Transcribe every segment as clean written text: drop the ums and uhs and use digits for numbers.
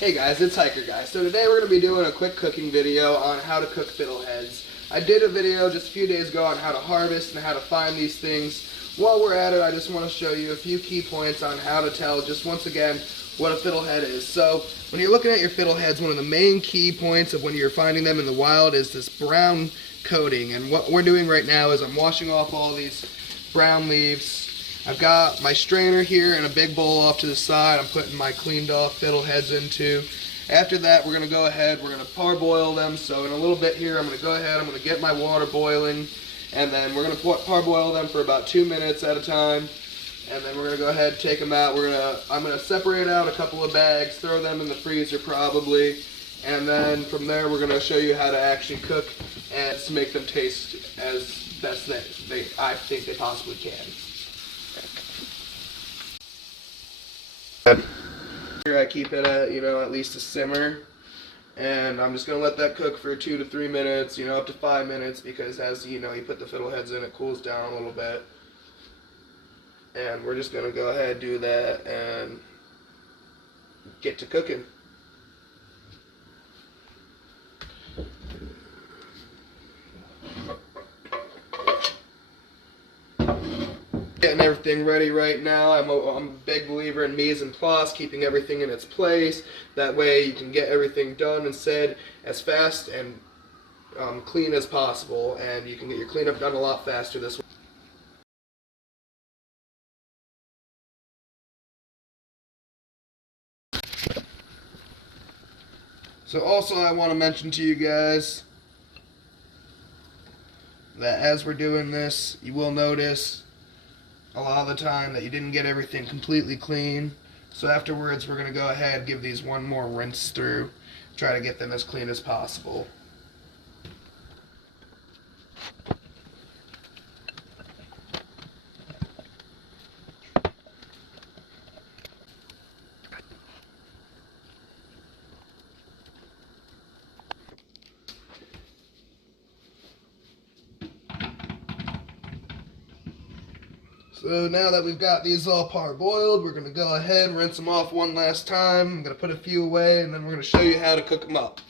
Hey guys, it's Hiker Guy. So today we're going to be doing a quick cooking video on how to cook fiddleheads. I did a video just a few days ago on how to harvest and how to find these things. While we're at it, I just want to show you a few key points on how to tell, just once again, what a fiddlehead is. So when you're looking at your fiddleheads, one of the main key points of when you're finding them in the wild is this brown coating. And what we're doing right now is I'm washing off all these brown leaves. I've got my strainer here and a big bowl off to the side. I'm putting my cleaned off fiddleheads into. After that, we're going to go ahead, we're going to parboil them. So in a little bit here, I'm going to go ahead, I'm going to get my water boiling, and then we're going to parboil them for about 2 minutes at a time. And then we're going to go ahead and take them out. I'm going to separate out a couple of bags, throw them in the freezer probably, and then from there we're going to show you how to actually cook and to make them taste as best I think they possibly can. Here I keep it at, at least a simmer, and I'm just going to let that cook for 2 to 3 minutes, up to 5 minutes, because as you put the fiddleheads in, it cools down a little bit. And we're just going to go ahead and do that and get to cooking. Getting everything ready right now. I'm a big believer in mise en place, keeping everything in its place. That way you can get everything done and said as fast and clean as possible, and you can get your cleanup done a lot faster this way. So also I want to mention to you guys that as we're doing this, you will notice a lot of the time that you didn't get everything completely clean. So afterwards we're going to go ahead and give these one more rinse through, try to get them as clean as possible. So now that we've got these all parboiled, we're going to go ahead and rinse them off one last time. I'm going to put a few away, and then we're going to show you how to cook them up.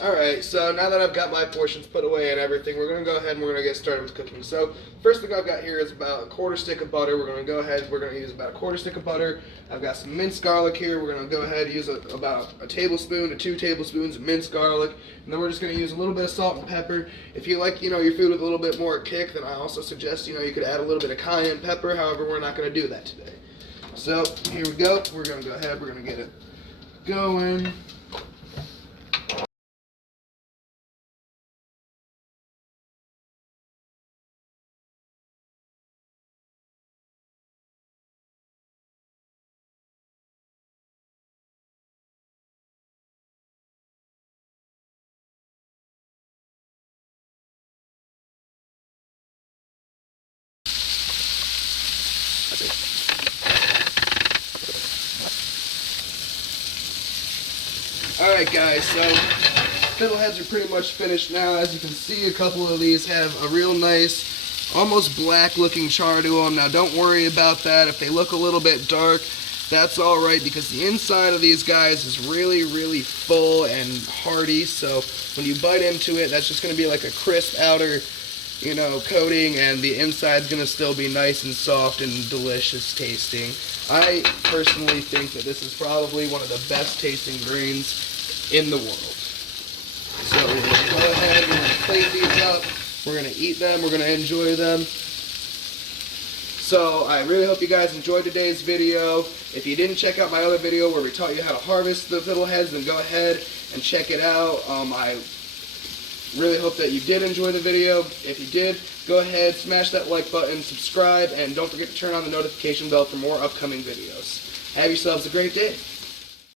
Alright, so now that I've got my portions put away and everything, we're going to go ahead and we're going to get started with cooking. So, first thing I've got here is about a quarter stick of butter. We're going to go ahead, we're going to use about a quarter stick of butter. I've got some minced garlic here. We're going to go ahead and use about a tablespoon to 2 tablespoons of minced garlic. And then we're just going to use a little bit of salt and pepper. If you like, your food with a little bit more kick, then I also suggest, you could add a little bit of cayenne pepper. However, we're not going to do that today. So, here we go. We're going to go ahead, we're going to get it going. Alright guys, so fiddleheads are pretty much finished now. As you can see, a couple of these have a real nice, almost black looking char to them. Now don't worry about that. If they look a little bit dark, that's alright, because the inside of these guys is really, really full and hearty. So when you bite into it, that's just going to be like a crisp outer, coating, and the inside's going to still be nice and soft and delicious tasting. I personally think that this is probably one of the best tasting greens in the world. So we're going to go ahead, we're going to plate these up, we're going to eat them, we're going to enjoy them. So I really hope you guys enjoyed today's video. If you didn't check out my other video where we taught you how to harvest the fiddleheads, then go ahead and check it out. I Really hope that you did enjoy the video. If you did, go ahead, smash that like button, subscribe, and don't forget to turn on the notification bell for more upcoming videos. Have yourselves a great day.